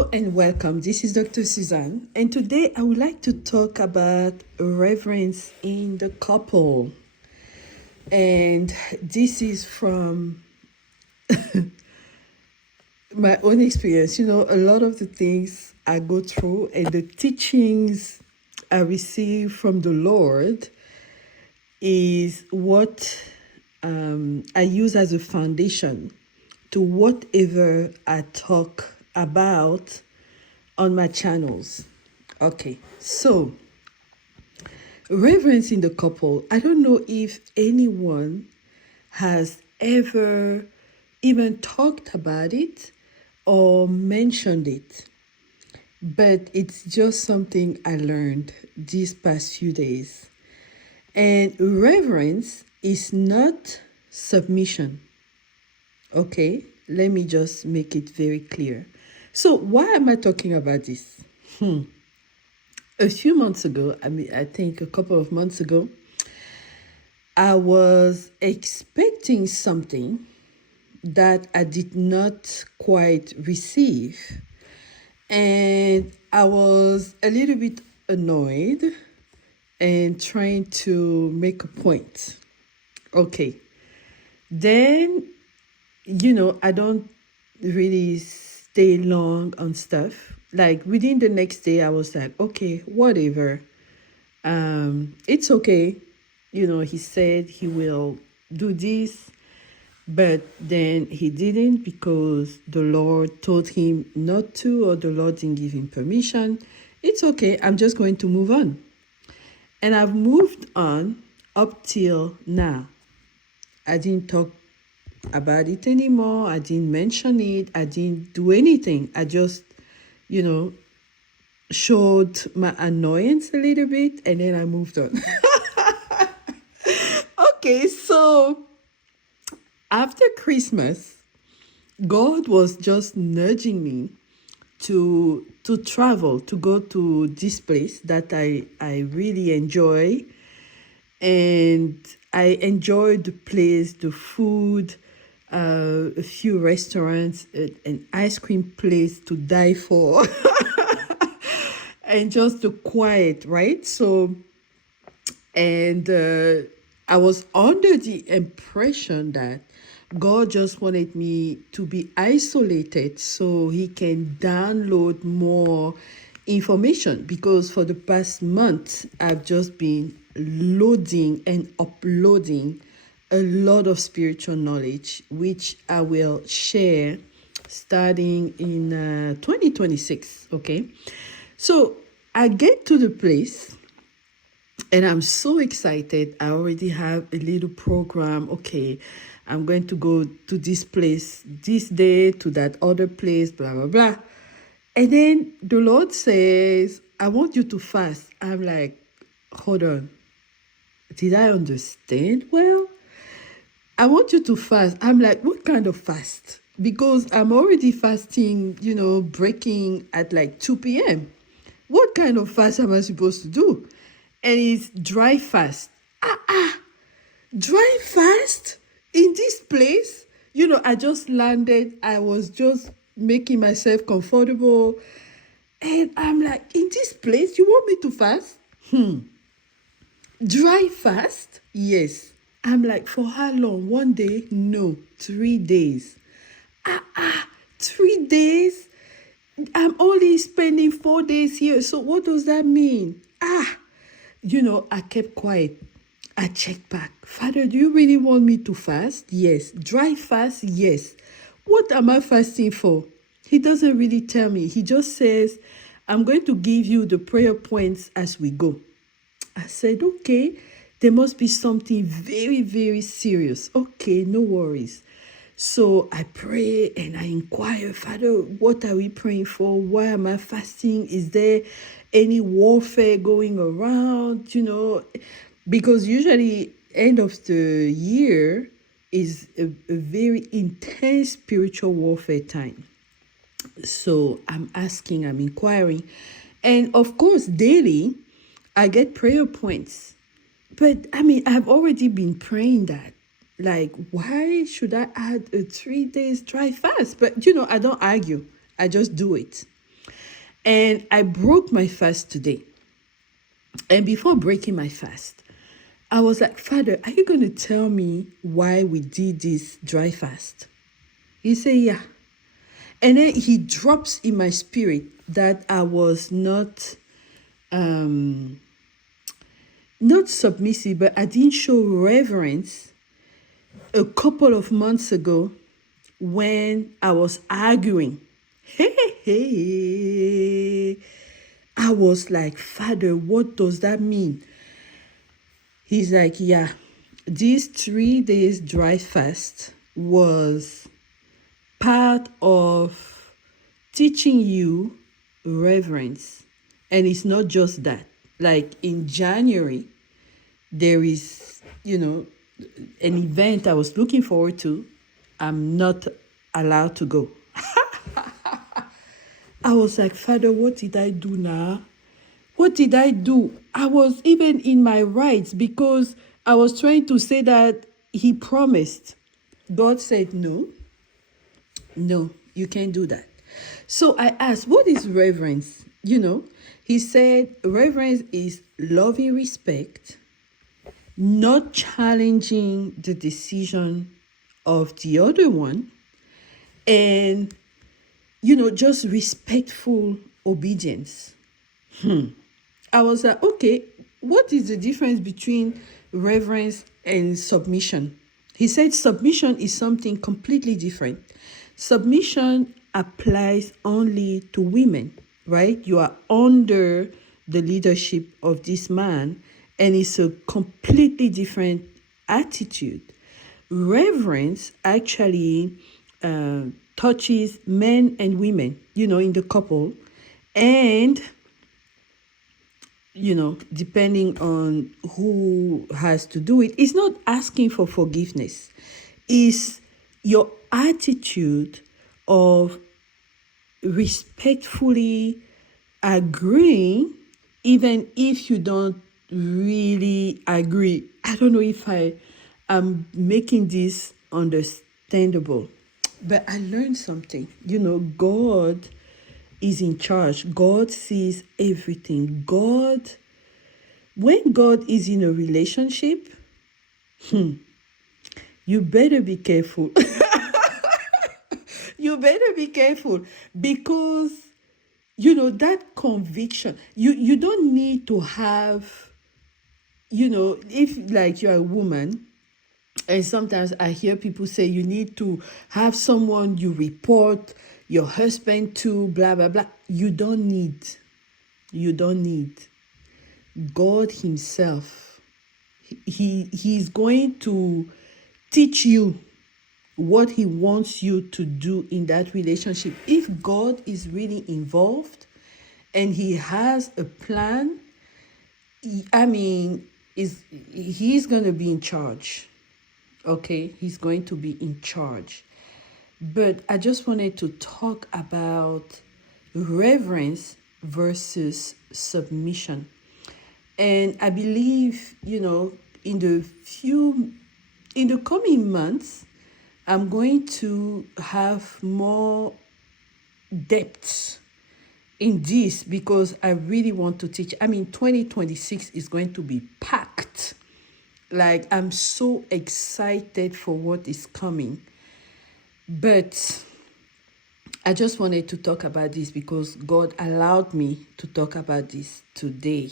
Hello and welcome. This is Dr. Suzanne, and today I would like to talk about reverence in the couple. And this is from my own experience. A lot of the things I go through and the teachings I receive from the Lord is what I use as a foundation to whatever I talk about on my channels. Okay, so reverence in the couple. I don't know if anyone has ever even talked about it or mentioned it, but it's just something I learned these past few days. And reverence is not submission. Okay, let me just make it very clear. So, why am I talking about this? A few months ago, I think a couple of months ago, I was expecting something that I did not quite receive. And I was a little bit annoyed and trying to make a point. Okay. Then, I don't really stay long on stuff. Like within the next day, I was like, okay, whatever. It's okay. He said he will do this, but then he didn't because the Lord told him not to, or the Lord didn't give him permission. It's okay. I'm just going to move on. And I've moved on up till now. I didn't talk about it anymore. I didn't mention it. I didn't do anything. I just, showed my annoyance a little bit and then I moved on. Okay, so after Christmas, God was just nudging me to travel, to go to this place that I really enjoy. And I enjoyed the place, the food, a few restaurants, an ice cream place to die for, and just the quiet, right? So, and I was under the impression that God just wanted me to be isolated so he can download more information, because for the past month, I've just been loading and uploading a lot of spiritual knowledge, which I will share starting in 2026. Okay. So I get to the place and I'm so excited. I already have a little program. Okay, I'm going to go to this place this day, to that other place, blah, blah, blah. And then the Lord says, I want you to fast. I'm like, hold on. Did I understand well? I want you to fast. I'm like, what kind of fast? Because I'm already fasting, breaking at like 2 p.m. What kind of fast am I supposed to do? And it's dry fast. Dry fast in this place? I just landed. I was just making myself comfortable. And I'm like, in this place, you want me to fast? Dry fast? Yes. I'm like, for how long? 1 day? No. 3 days. 3 days? I'm only spending 4 days here. So what does that mean? I kept quiet. I checked back. Father, do you really want me to fast? Yes. Dry fast? Yes. What am I fasting for? He doesn't really tell me. He just says, I'm going to give you the prayer points as we go. I said, okay, there must be something very, very serious. Okay, no worries. So I pray and I inquire, Father, what are we praying for? Why am I fasting? Is there any warfare going around? Because usually end of the year is a very intense spiritual warfare time. So I'm asking, I'm inquiring. And of course, daily, I get prayer points. But I've already been praying that. Like, why should I add a 3 days dry fast? But, I don't argue. I just do it. And I broke my fast today. And before breaking my fast, I was like, Father, are you going to tell me why we did this dry fast? He said, yeah. And then he drops in my spirit that I was not submissive, but I didn't show reverence a couple of months ago when I was arguing. Hey, I was like, Father, what does that mean? He's like, yeah, these 3 days dry fast was part of teaching you reverence. And it's not just that. Like in January, there is, an event I was looking forward to. I'm not allowed to go. I was like, Father, what did I do now? What did I do? I was even in my rights because I was trying to say that he promised. God said, no, you can't do that. So I asked, what is reverence? He said, reverence is loving respect, not challenging the decision of the other one, and, just respectful obedience. I was like, okay, what is the difference between reverence and submission? He said submission is something completely different. Submission applies only to women, right? You are under the leadership of this man, and it's a completely different attitude. Reverence actually touches men and women, in the couple, and depending on who has to do it, it's not asking for forgiveness. It's your attitude of respectfully agreeing, even if you don't really agree. I don't know if I am making this understandable, but I learned something. God is in charge. God sees everything. When God is in a relationship, you better be careful. You better be careful because, that conviction, you don't need to have, if like you're a woman, and sometimes I hear people say you need to have someone you report your husband to, blah, blah, blah. You don't need. God himself. He's going to teach you what he wants you to do in that relationship. If God is really involved and he has a plan, he's going to be in charge. Okay, he's going to be in charge. But I just wanted to talk about reverence versus submission. And I believe, in the coming months, I'm going to have more depth in this because I really want to teach. 2026 is going to be packed. Like, I'm so excited for what is coming. But I just wanted to talk about this because God allowed me to talk about this today.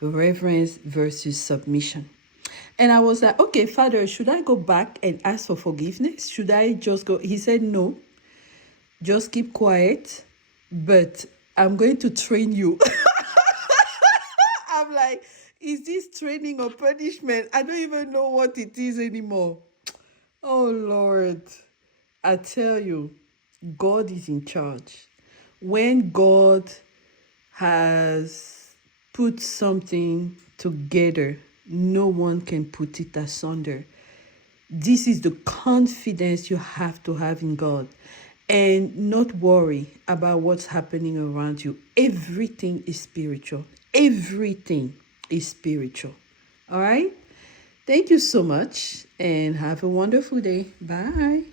Reverence versus submission. And I was like, okay, Father, should I go back and ask for forgiveness? Should I just go? He said, no, just keep quiet, but I'm going to train you. I'm like, is this training or punishment? I don't even know what it is anymore. Oh, Lord, I tell you, God is in charge. When God has put something together, no one can put it asunder. This is the confidence you have to have in God and not worry about what's happening around you. Everything is spiritual. Everything is spiritual. All right? Thank you so much and have a wonderful day. Bye.